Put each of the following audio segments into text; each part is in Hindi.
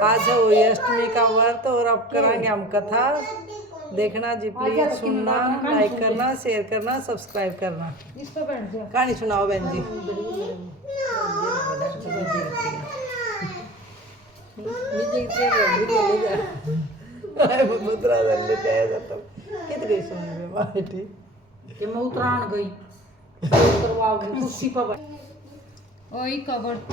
आज हुई अष्टमी का व्रत और अब कराएंगे हम कथा। देखना जी प्लीज, सुनना, लाइक करना, शेयर करना, सब्सक्राइब करना। कहानी सुनाओ बहन जी। कितनी सुनी बेटी कि मैं उत्तरायण गई करवाओगी कुर्सी पर ओई का व्रत।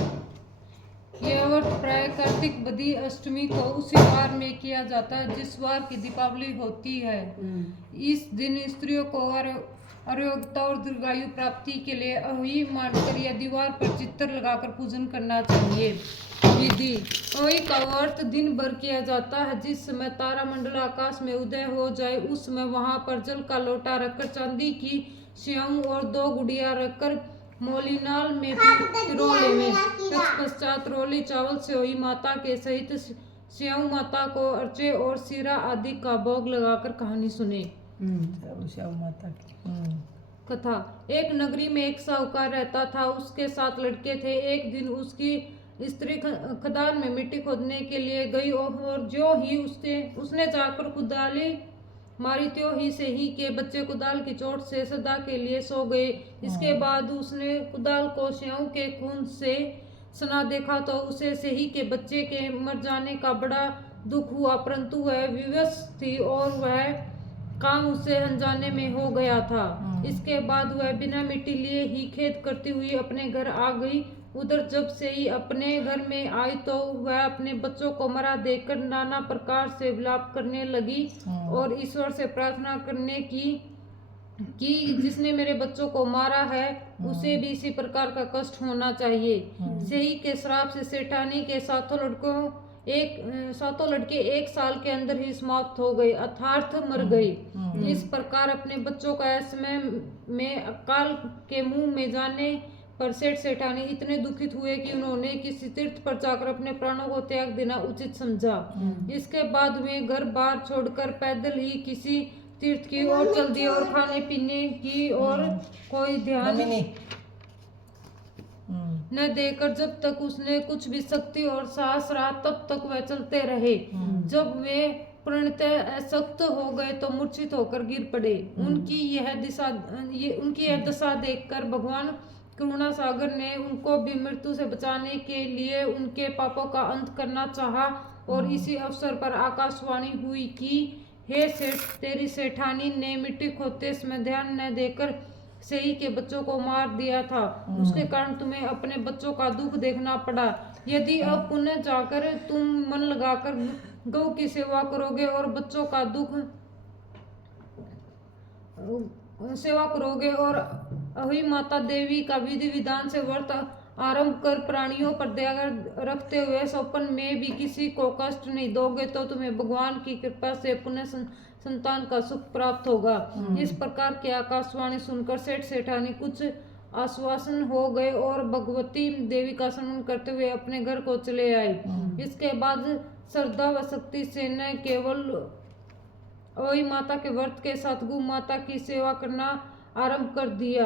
यह व्रत प्राय कार्तिक बदी अष्टमी को उसी वार में किया जाता है जिस वार की दीपावली होती है। इस दिन स्त्रियों को आरोग्यता और दीर्घायु प्राप्ति के लिए अहोई मानकर या दीवार पर चित्र लगाकर पूजन करना चाहिए। विधि। अहोई का व्रत दिन भर किया जाता है। जिस समय तारामंडल आकाश में उदय हो जाए उस समय वहां पर जल का लोटा रखकर चांदी की स्याऊ और 2 गुड़िया रखकर मोलीनाल में पिरोले में तत्पश्चात रोली चावल से हुई माता के सहित स्याऊ माता को अर्चे और सीरा आदि का भोग लगाकर कहानी सुने। श्याम माता की कथा। एक नगरी में एक साहूकार रहता था। उसके 7 लड़के थे। एक दिन उसकी स्त्री खदान में मिट्टी खोदने के लिए गई और जो ही उसने जाकर कुदाली मारी त्यों ही से ही के बच्चे कुदाल की चोट से सदा के लिए सो गए। इसके बाद उसने कुदाल को स्याऊ के खून से सना देखा तो उसे सही के बच्चे के मर जाने का बड़ा दुख हुआ, परंतु वह विवश थी और वह काम उससे अनजाने में हो गया था। इसके बाद वह बिना मिट्टी लिए ही खेत करती हुई अपने घर आ गई। उधर जब से ही अपने घर में आई तो वह अपने बच्चों को मरा देखकर नाना प्रकार से विलाप करने लगी और ईश्वर से प्रार्थना करने की कि जिसने मेरे बच्चों को मारा है उसे भी इसी प्रकार का कष्ट होना चाहिए। सही के श्राप से सेठानी के 7 लड़के 1 साल के अंदर ही समाप्त हो गए अर्थात मर गए। इस प्रकार अपने बच्चों का समय में अकाल के मुंह में जाने पर सेठानी इतने दुखित हुए कि उन्होंने किसी तीर्थ पर जाकर अपने प्राणों को त्याग देना उचित समझा। इसके बाद वे घर बार छोड़कर पैदल ही किसी तीर्थ की ओर चल दिए और खाने पीने की और कोई ध्यान न देकर जब तक उसने कुछ भी शक्ति और साहस रहा तब तक वह चलते रहे। जब वे पूर्णतः अशक्त हो गए तो मूर्छित होकर गिर पड़े। उनकी यह दशा देखकर भगवान करुणा सागर ने उनको भी मृत्यु से बचाने के लिए उनके पापों का अंत करना चाहा और इसी अवसर पर आकाशवाणी हुई कि हे सेठ, तेरी सेठानी ने मिट्टी खोदते समय ध्यान न देकर सही के बच्चों को मार दिया था। उसके कारण तुम्हें अपने बच्चों का दुख देखना पड़ा। यदि अब पुनः जाकर तुम मन लगाकर गौ की सेवा करोगे और बच्चों का दुख सेवा करोगे और अहि माता देवी का विधि विधान से व्रत आरंभ कर प्राणियों पर दया रखते हुए स्वप्न में भी किसी को कष्ट नहीं दोगे तो तुम्हें भगवान की कृपा से पुनः संतान का सुख प्राप्त होगा। इस प्रकार की आकाशवाणी सुनकर सेठानी कुछ आश्वासन हो गए और भगवती देवी का स्मरण करते हुए अपने घर को चले आए। इसके बाद श्रद्धा व शक्ति से न केवल अहोई माता के व्रत के साथ गौ माता की सेवा करना आरंभ कर दिया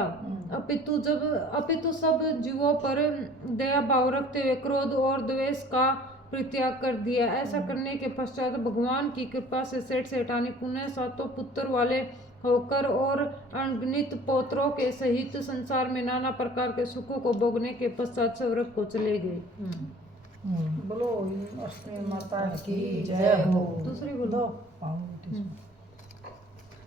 अपितु सब जीवों पर दया भाव रखते हुए क्रोध और द्वेष का परित्याग कर दिया। ऐसा करने के पश्चात भगवान की कृपा से सेठानी पुनः 7 पुत्र वाले होकर और अनगिनत पौत्रों के सहित संसार में नाना प्रकार के सुखों को भोगने के पश्चात स्वर्ग को चले गए। बोलो अष्टमी माता की जय हो। दूसरी बोलो।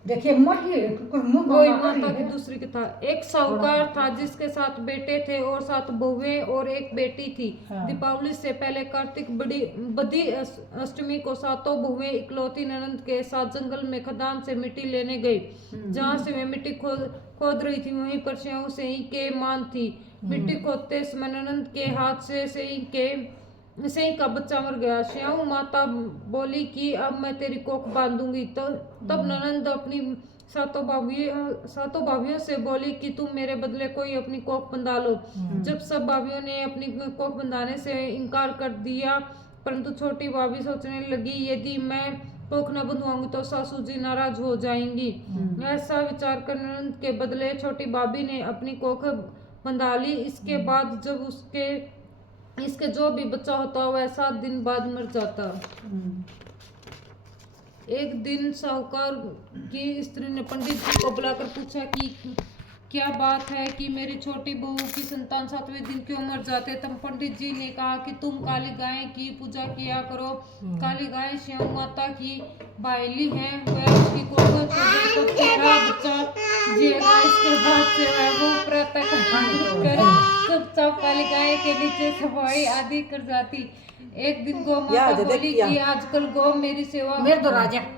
देखिए कोई माता की दूसरी कथा। एक साहूकार था जिसके 7 बेटे थे और 7 बहुएं और 1 बेटी थी। दीपावली से पहले कार्तिक बदी अष्टमी को 7 बहुएं इकलौती ननद के साथ जंगल में खदान से मिट्टी लेने गई। जहाँ से वे मिट्टी खोद रही थी वहीं पर स्याऊ सही के मान थी। मिट्टी खोदते समय ननद के हाथ से सही का बच्चा मर गया। स्याऊ माता बोली कि अब मैं तेरी कोख बांधूंगी। तो तब ननद अपनी 7 भाभियों से बोली कि तुम मेरे बदले कोई अपनी कोख बंधा लो। जब सब भाभियों ने अपनी कोख बंधाने से इनकार कर दिया, परंतु छोटी भाभी सोचने लगी यदि मैं कोख न बंधवाऊंगी तो सासू जी नाराज हो जाएंगी। ऐसा विचार कर ननद के बदले छोटी भाभी ने अपनी कोख बंधा ली। इसके बाद जब उसके इसके जो भी बच्चा होता वह 7 दिन बाद मर जाता। एक दिन साहूकार की स्त्री ने पंडित जी को बुलाकर पूछा कि क्या बात है कि मेरी छोटी बहू की संतान 7वें दिन क्यों मर जाते। तब पंडित जी ने कहा कि तुम काली गाय की पूजा किया करो। काली गाय श्याम माता की बायली है, वह उसकी गोद तो तेरा बच्चा जिएगा। इसके बाद से वो प्रातः कर चुपचाप काली गाय के नीचे सफाई आदि कर जाती। एक दिन गौ माता बोली कि आजकल गौ मेरी सेवा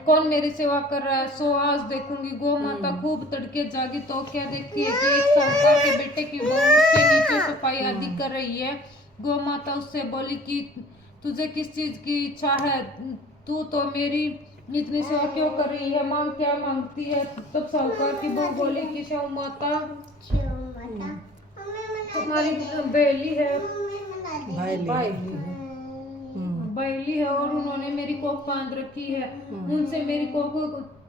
कौन मेरी सेवा कर रहा है, सो आज देखूंगी। गौ माता खूब तड़के जागी तो क्या देखती है कि एक साहूकार के बेटे की बहू उसके नीचे सफाई आदि कर रही है। गौ माता उससे बोली कि तुझे किस चीज की इच्छा है, तू तो मेरी इतनी सेवा क्यों कर रही है, मांग क्या मांगती है। तब साहूकार की बहू बोली कि श्याम माता तुम्हारी बेली है, बैली है और उन्होंने मेरी कोख बांध रखी है, उनसे मेरी कोख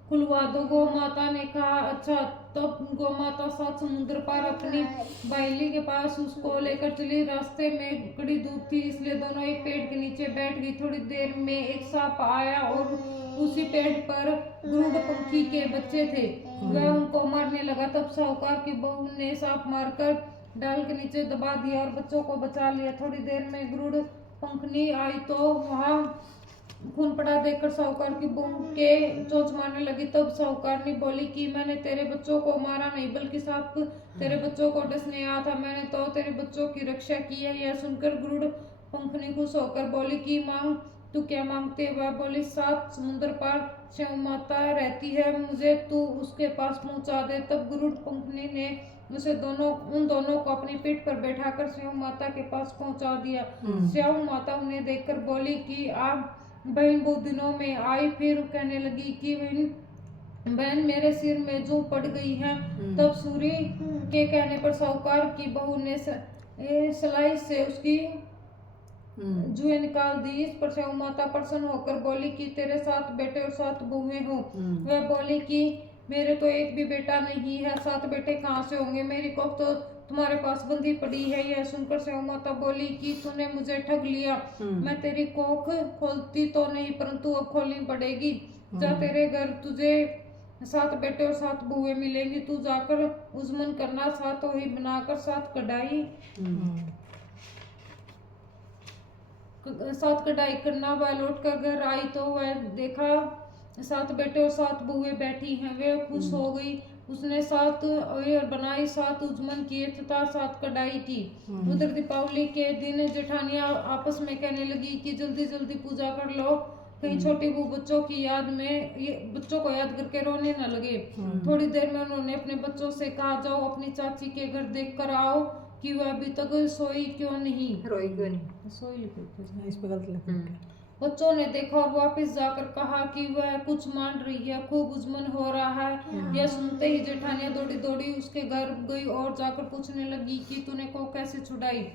खुलवा दो। गौ माता ने कहा अच्छा। तब गौ माता 7 समुद्र पार अपनी बैली के पास उसको लेकर चली। रास्ते में कड़ी धूप थी इसलिए दोनों एक पेड़ के नीचे बैठ गई। थोड़ी देर में एक सांप आया और उसी पेड़ पर गरुड़ पंखी के बच्चे थे, वह उनको मारने लगा। तब साहूकार की बहू ने सांप मारकर डाल के नीचे दबा दिया और बच्चों को बचा लिया। थोड़ी देर में गरुड़ पंखनी आई तो वहां खून पड़ा देखकर साहूकार की बहू के चोंच मारने लगी। तब साहूकार ने बोली कि मैंने तेरे बच्चों को मारा नहीं, बल्कि सांप तेरे बच्चों को डसने आया था, मैंने तो तेरे बच्चों की रक्षा की है। यह सुनकर गरुड़ पंखनी खुश होकर बोली कि मांग, तू क्या मांगते। वह बोली 7 समुद्र पार श्याम माता रहती है, मुझे तू उसके पास पहुंचा दे। तब गरुड़ पंखनी ने उन दोनों को अपनी पीठ पर बैठाकर श्याम माता के पास पहुंचा दिया। श्याम माता उन्हें देखकर बोली कि आप बहन बहुत दिनों में आई। फिर कहने लगी कि बहन मेरे सिर में जू पड़ गई है। तब सूर्य के कहने पर साहूकार की बहू ने सलाई से उसकी जुएं निकाल दी। इस पर श्याम माता प्रसन्न होकर बोली कि तेरे 7 बेटे और 7 बहुएं हो। वह बोली कि मेरे तो एक भी बेटा नहीं है, 7 बेटे कहाँ से होंगे, मेरी कोख तो तुम्हारे पास बंधी पड़ी है। यह सुनकर श्याम माता बोली कि तूने मुझे ठग लिया, मैं तेरी कोख खोलती तो नहीं परंतु अब खोलनी पड़ेगी। जा तेरे घर तुझे 7 बेटे और 7 बहुएं मिलेंगी, तू जाकर उजमन करना, 7 वही बनाकर 7 कढ़ाई करना। वह लौट कर घर आई तो वह देखा 7 बेटे और 7 बहुएं बैठी हैं, वे खुश हो गई। उसने 7 और बनाई, 7 उजमन किए तथा 7 कढ़ाई की। उधर दीपावली के दिन जेठानियां आपस में कहने लगी कि जल्दी जल्दी पूजा कर लो, कहीं छोटी बहू बच्चों को याद करके रोने न लगे। थोड़ी देर में उन्होंने अपने बच्चों से कहा जाओ अपनी चाची के घर देख कर आओ कि वह अभी तक सोई क्यों नहीं, सोई लिखो इस पे गलत लिखा। बच्चों ने देखा और वापस जाकर कहा कि वह कुछ मान रही है, खूब उजमन हो रहा है। यह सुनते ही जेठानियां दौड़ी दौड़ी उसके घर गई और जाकर पूछने लगी कि तूने कोख कैसे छुड़ाई।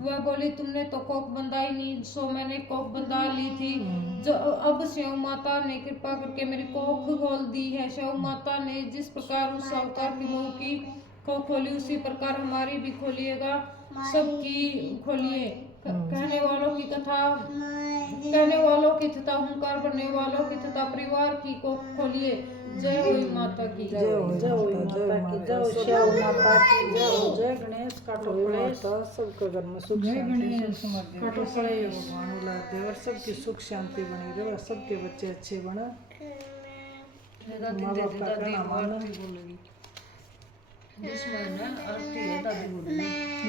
वह बोली तुमने तो कोख बंधाई नहीं, सो मैंने कोख बंधा ली थी। जो अब श्याम माता ने कृपा करके मेरी कोख खोल दी है। श्याम माता ने जिस प्रकार उस साहूकार की बहू की कोख खोली उसी प्रकार हमारी भी खोलिएगा, सबकी खोलिए। कहने वालों की तथा हुंकार भरने वालों की तथा परिवार की को खोलिए। जय हो माता की, जय हो माता की, जय हो श्याम माता की, जय हो। जय गणेश काटो माता सबके घर में सुख शांति काटो पड़े भगवान लाते और सबकी सुख शांति बनी रहे, सबके बच्चे अच्छे बने, माँ बाप का कहना मानो। जिसमें आरती है दादी बोलेगी।